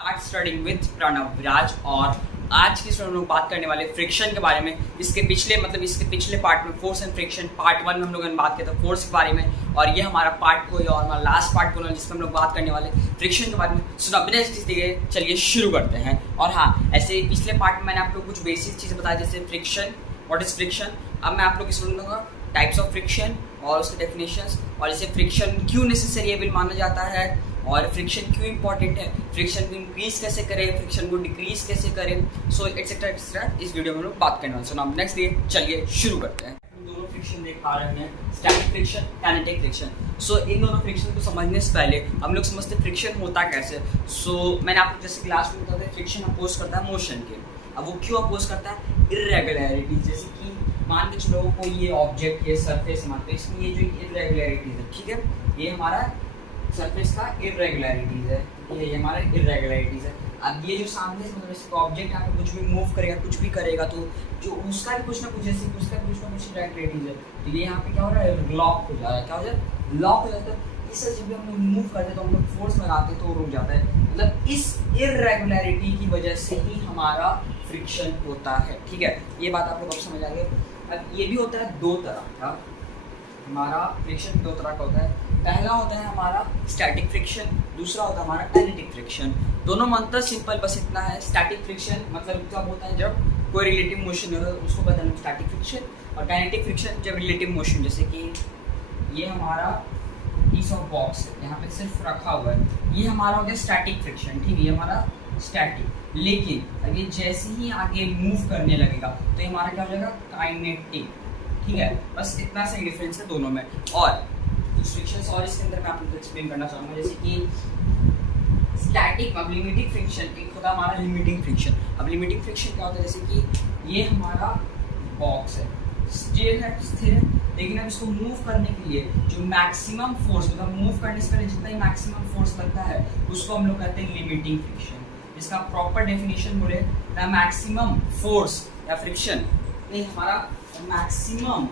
Start studying with Pranav विराज। और आज की हम लोग बात करने वाले फ्रिक्शन के बारे में। इसके पिछले पार्ट में फोर्स एंड फ्रिक्शन पार्ट 1 में हम लोगों ने बात किया था फोर्स के बारे में, और ये हमारा पार्ट 2 है और हमारा लास्ट पार्ट 2 जिसमें हम लोग बात करने वाले फ्रिक्शन के बारे में। सुना बिना इस चीज़ के चलिए शुरू करते हैं। और हाँ, ऐसे पिछले पार्ट में मैंने आप लोग कुछ बेसिक चीज़ें बताई, जैसे फ्रिक्शन, व्हाट इज फ्रिक्शन। अब मैं आप लोग की सुनूंगा टाइप्स ऑफ फ्रिक्शन और उसके डेफिनेशंस, और जैसे फ्रिक्शन क्यों नेसेसरी है माना जाता है, और फ्रिक्शन क्यों इंपॉर्टेंट है, फ्रिक्शन को इंक्रीज कैसे करें, फ्रिक्शन को डिक्रीज कैसे करें, सो एक्सेट्रा एक्सेट्रा इस वीडियो में हम लोग बात करने वाले। सो नाउ नेक्स्ट डे चलिए शुरू करते हैं। दोनों फ्रिक्शन देख पा रहे हैं, स्टैटिक फ्रिक्शन, काइनेटिक फ्रिक्शन। सो इन दोनों फ्रिक्शन को समझने से पहले हम लोग समझते हैं फ्रिक्शन होता कैसे। सो मैंने आपको जैसे क्लास में बताया फ्रिक्शन अपोज करता है मोशन के। अब वो क्यों अपोज करता है, इर्रेगुलरिटी, जैसे कि मान के चलो कोई ये ऑब्जेक्ट है सरफेस हमारे, तो इसमें ये जो इर्रेगुलरिटीज है, ठीक है, ये हमारा सरफेस का इर्रेगुलरिटीज है, ये हमारा इर्रेगुलरिटीज है। अब ये जो सामने से मतलब इसका ऑब्जेक्ट यहाँ पे कुछ भी मूव करेगा, कुछ भी करेगा, तो जो उसका भी कुछ ना कुछ जैसे उसका कुछ ना कुछ इर्रेगुलरिटीज है, तो ये यहाँ पे क्या हो रहा है, लॉक हो जा रहा है। क्या हो जाता है, लॉक हो जाता है। इससे जब भी हम लोग मूव करते हैं तो हम लोग फोर्स लगाते हैं तो रुक जाता है। मतलब इस इर्रेगुलरिटी की वजह से ही हमारा फ्रिक्शन होता है, ठीक है। ये बात आप लोग अब समझ आ गए। अब ये भी होता है दो तरह का, हमारा फ्रिक्शन दो तरह का होता है। पहला होता है हमारा स्टैटिक फ्रिक्शन, दूसरा होता है हमारा काइनेटिक फ्रिक्शन। दोनों में अंतर सिंपल बस इतना है। स्टैटिक फ्रिक्शन मतलब कब होता है, जब कोई रिलेटिव मोशन होता है उसको कहते हैं स्टैटिक फ्रिक्शन, और काइनेटिक फ्रिक्शन जब रिलेटिव मोशन, जैसे कि ये हमारा पीस ऑफ बॉक्स है, यहाँ पे सिर्फ रखा हुआ है, ये हमारा हो गया स्टैटिक फ्रिक्शन, ठीक है, ये हमारा स्टैटिक। लेकिन अगर जैसे ही आगे मूव करने लगेगा तो ये हमारा क्या हो जाएगा, काइनेटिक, ठीक है। बस इतना सा डिफरेंस है दोनों में। और कुछ फ्रिक्शंस और इसके अंदर मैं आपको एक्सप्लेन करना चाहूँगा, जैसे कि स्टैटिक, अब लिमिटिंग फ्रिक्शन, एक होता है हमारा लिमिटिंग फ्रिक्शन। अब लिमिटिंग फ्रिक्शन क्या होता है, जैसे कि ये हमारा बॉक्स है, स्थिर है, लेकिन अब इसको मूव करने के लिए जो मैक्सिमम फोर्स, मतलब मूव करने से पहले जितना ही मैक्सिमम फोर्स लगता है उसको हम लोग कहते हैं लिमिटिंग फ्रिक्शन। इसका प्रॉपर डेफिनेशन बोले द मैक्सिमम फोर्स या फ्रिक्शन, नहीं हमारा maximum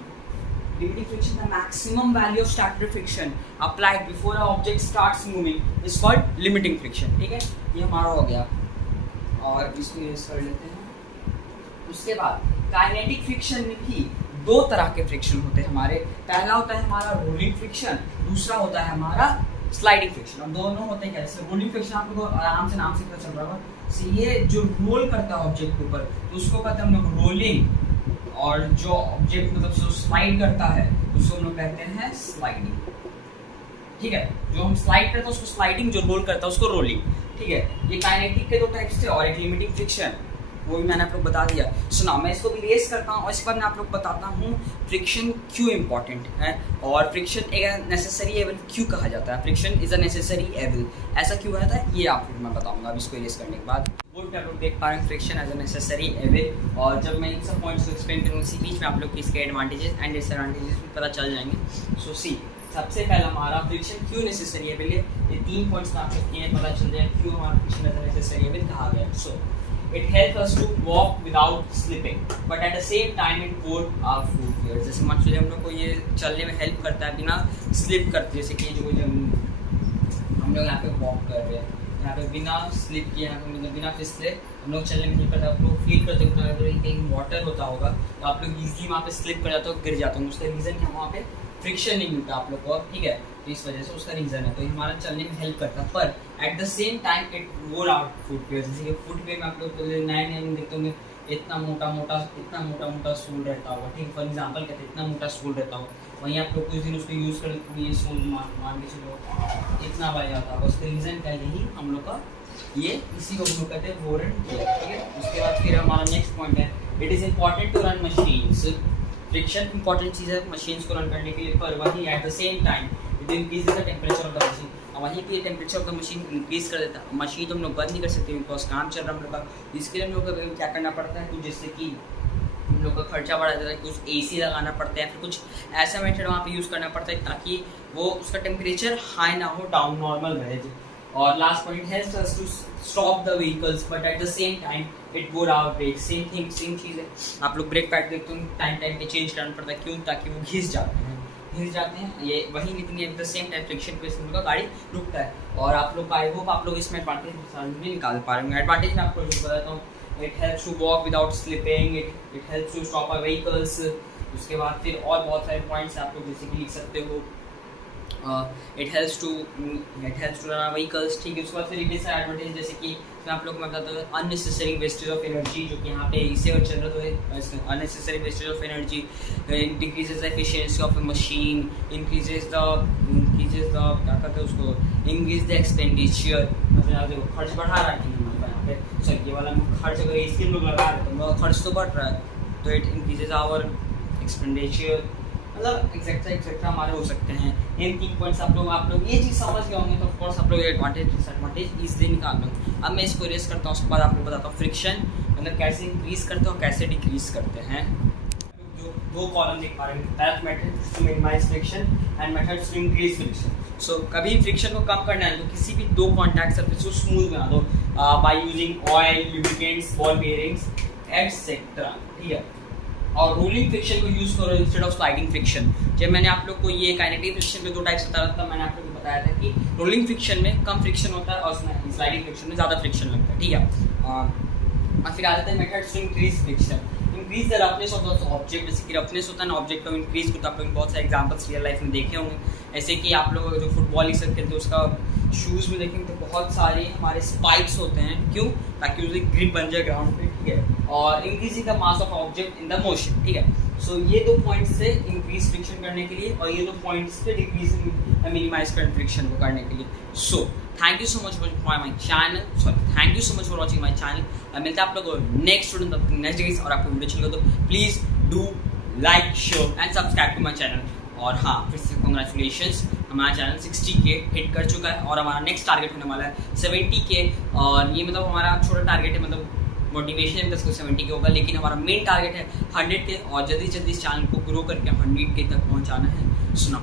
limiting friction, the maximum value of static friction applied before a object starts moving is called limiting friction, ठीक है। ये हमारा हो गया, और इसको यूज कर लेते हैं। उसके बाद काइनेटिक फ्रिक्शन में भी दो तरह के फ्रिक्शन होते हैं हमारे। पहला होता है हमारा रोलिंग फ्रिक्शन, दूसरा होता है हमारा स्लाइडिंग फ्रिक्शन। और दोनों होते हैं क्या, जैसे रोलिंग फ्रिक्शन आप लोगों को आराम से नाम से पता चल रहा होगा, ये जो रोल करता है ऑब्जेक्ट के ऊपर तो उसको कहते हैं हम लोग रोलिंग, और जो ऑब्जेक्ट मतलब जो स्लाइड करता है उसको हम लोग कहते हैं स्लाइडिंग, ठीक है। जो हम स्लाइड करते हैं उसको स्लाइडिंग, जो रोल करता है उसको रोलिंग, ठीक है। ये काइनेटिक के दो टाइप्स थे, और एक लिमिटिंग फ्रिक्शन, वो भी मैंने आप लोग बता दिया। सुना मैं इसको भी रेस करता हूँ और इसके बाद मैं आप लोग बताता हूँ फ्रिक्शन क्यों इंपॉर्टेंट है, और फ्रिक्शन एक नेसेसरी एवल क्यों कहा जाता है। फ्रिक्शन इज अ नेसेसरी एवल, ऐसा क्यों कहा जाता है ये आप लोग मैं बताऊंगा अब इसको रेस करने के बाद। बोर्ड पे आप लोग देख पा रहे हैं फ्रिक्शन एज अ नेसेसरी एवल, और जब मैं इन सब पॉइंट्स को एक्सप्लेन करूँगा इसी बीच में आप लोग को इसके एडवांटेजेस एंड डिसएडवांटेजेस भी पता चल जाएंगे। सो सी, सबसे पहला हमारा फ्रिक्शन क्यों नेसेसरी है, पहले ये 3 पॉइंट्स में आप लोग पता चल जाए क्यों हमारा फ्रिक्शन एज अ नेसेसरी एवल कहा गया। सो it helps us to walk without slipping, but at the same time it coat our footwear। जैसे मान लीजिए हम लोग को ये चलने में हेल्प करता है बिना स्लिप करते, जैसे कि जो हम लोग यहाँ पे वॉक कर रहे हैं, यहाँ पे बिना स्लिप किए, यहाँ पे बिना फिसले हम लोग चलने में हेल्प करता है। आप लोग फील करते हो अगर कहीं वाटर होता होगा तो आप लोग ईजिली वहाँ पे स्लिप कर जाते हो, गिर जाते हो। उसका रीज़न क्या, वहाँ पे फ्रिक्शन नहीं मिलता आप लोग को, ठीक है, तो इस वजह से उसका रीज़न है। तो ये हमारा चलने में हेल्प करता है, पर eight the same time it वोर आउट फुटवेयर। जैसे कि फुटवेयर में आप लोग नए नए देखते होंगे इतना मोटा सोल रहता होगा, ठीक है। फॉर एग्जाम्पल कहते हैं इतना मोटा सोल रहता होगा, वहीं आप लोग कुछ दिन उसको यूज़ कर ये सोल मान के चलो इतना बढ़ जाता होगा। उसका रीज़न क्या है, यही हम लोग का ये इसी को हम लोग कहते हैं वोर एंड टियर, ठीक है। उसके बाद फिर हमारा नेक्स्ट पॉइंट है, it is important to run machines. Friction important चीज़ है मशीन्स को रन करने के लिए, पर वही at the same time it increase the temperature of the machine. और वहीं पे temperature of the machine increase कर देता है। मशीन तो हम लोग बंद नहीं कर सकते बिकॉज काम चल रहा है हम लोग का। इसके लिए हम लोग को क्या करना पड़ता है, कुछ जैसे कि हम लोग का खर्चा बढ़ा जाता है, कुछ AC लगाना पड़ता है, फिर कुछ ऐसा मेथड वहाँ पे यूज़ करना पड़ता है ताकि वो उसका टेम्परेचर हाई ना हो, डाउन नॉर्मल रहे। और last point helps us to stop the vehicles, but at the same time it wore our brake. Same चीज़ है। आप लोग ब्रेक पैड देखते हो टाइम पे चेंज करना पड़ता है, क्यों, ताकि वो घिस जाते हैं। घिस जाते हैं ये वही, लेकिन eight the same time friction पे उनका गाड़ी रुकता है। और आप लोग आई होप आप लोग इसमें एडवांटेज नहीं निकाल पा रहे होंगे। एडवांटेज मैं आपको बताता हूँ, it helps to walk without slipping, it helps to stop a vehicles. उसके बाद फिर और बहुत सारे पॉइंट्स आप लोग जैसे कि लिख सकते हो, it helps to run vehicles, ठीक है। उसके बाद फिर डिसएडवांटेज जैसे कि मैं आप लोग को बताता हूँ, अननेसेसरी वेस्टेज ऑफ एनर्जी, जो कि यहाँ पे इससे और चल रहा तो है unnecessary wastage of energy, decreases the efficiency of A machine, increases the क्या कहते हैं उसको, इंक्रीज द एक्सपेंडिचर, मतलब देखो खर्च बढ़ा रहा है कि नहीं हमारे यहाँ पे, सर ये वाला खर्च अगर इसके लोग लगा रहे हैं तो खर्च तो बढ़ रहा है, तो इट इंक्रीजेज आवर एक्सपेंडिचर, मतलब एक्सेट्रा हमारे हो सकते हैं। इन 3 पॉइंट्स आप लोग ये चीज़ समझ गए होंगे, तो ऑफकोर्स आप लोग एडवांटेज डिसएडवांटेज इजीली निकाल लो। अब मैं इसको रेस करता हूँ, उसके बाद आपको बताता हूँ फ्रिक्शन मतलब कैसे इंक्रीज करते हो कैसे डिक्रीज करते हैं। जो 2 कॉलम देख पा रहे हैं, पहला method to minimize friction and methods to increase friction. So कभी फ्रिक्शन को कम करना है तो किसी भी 2 कॉन्टैक्ट सरफेस को स्मूथ बना दो by using oil, lubricants, ball bearings etcetera, ठीक है। और रोलिंग फ्रिक्शन को यूज करो इंस्टेड ऑफ स्लाइडिंग फ्रिक्शन। जब मैंने आप लोग को ये काइनेटिक फ्रिक्शन के 2 टाइप्स बताया था, मैंने आप लोग को बताया था कि रोलिंग फ्रिक्शन में कम फ्रिक्शन होता है और स्लाइडिंग फ्रिक्शन में ज़्यादा फ्रिक्शन लगता है, ठीक है। और फिर आ जाता है methods to increase friction, increase the roughness of the object. जैसे कि रफनेस होता है ना ऑब्जेक्ट को इंक्रीज करता है, आप लोग बहुत सारे एग्जांपल्स रियल लाइफ में देखे होंगे। ऐसे कि आप लोग जो फुटबॉल ये सब खेलते हैं उसका शूज़ में देखेंगे तो बहुत सारे हमारे स्पाइक्स होते हैं, क्यों? ताकि उसकी ग्रिप बन जाए ग्राउंड पे, ठीक है। और increasing the mass of object in the motion, ठीक है। सो ये 2 पॉइंट्स से इंक्रीज फ्रिक्शन करने के लिए और ये 2 पॉइंट्स से डिक्रीज मिनिमाइज करंट फ्रिक्शन को करने के लिए। So thank you so much for my channel, thank you so much for watching my channel. मिलता है आप लोग को नेक्स्ट स्टूडेंट नेक्स्ट डेज, और आपको वीडियो चलेगा तो please do like, share and subscribe to my channel. और हाँ, फिर से कॉन्ग्रेचुलेशंस, हमारा चैनल 60K हिट कर चुका है और हमारा नेक्स्ट टारगेट होने वाला है 70K। और ये मतलब हमारा छोटा टारगेट है, मतलब मोटिवेशन है 70K होगा, लेकिन हमारा मेन टारगेट है 100K और जल्दी जल्दी इस चैनल को ग्रो करके 100K तक पहुँचाना है। सुना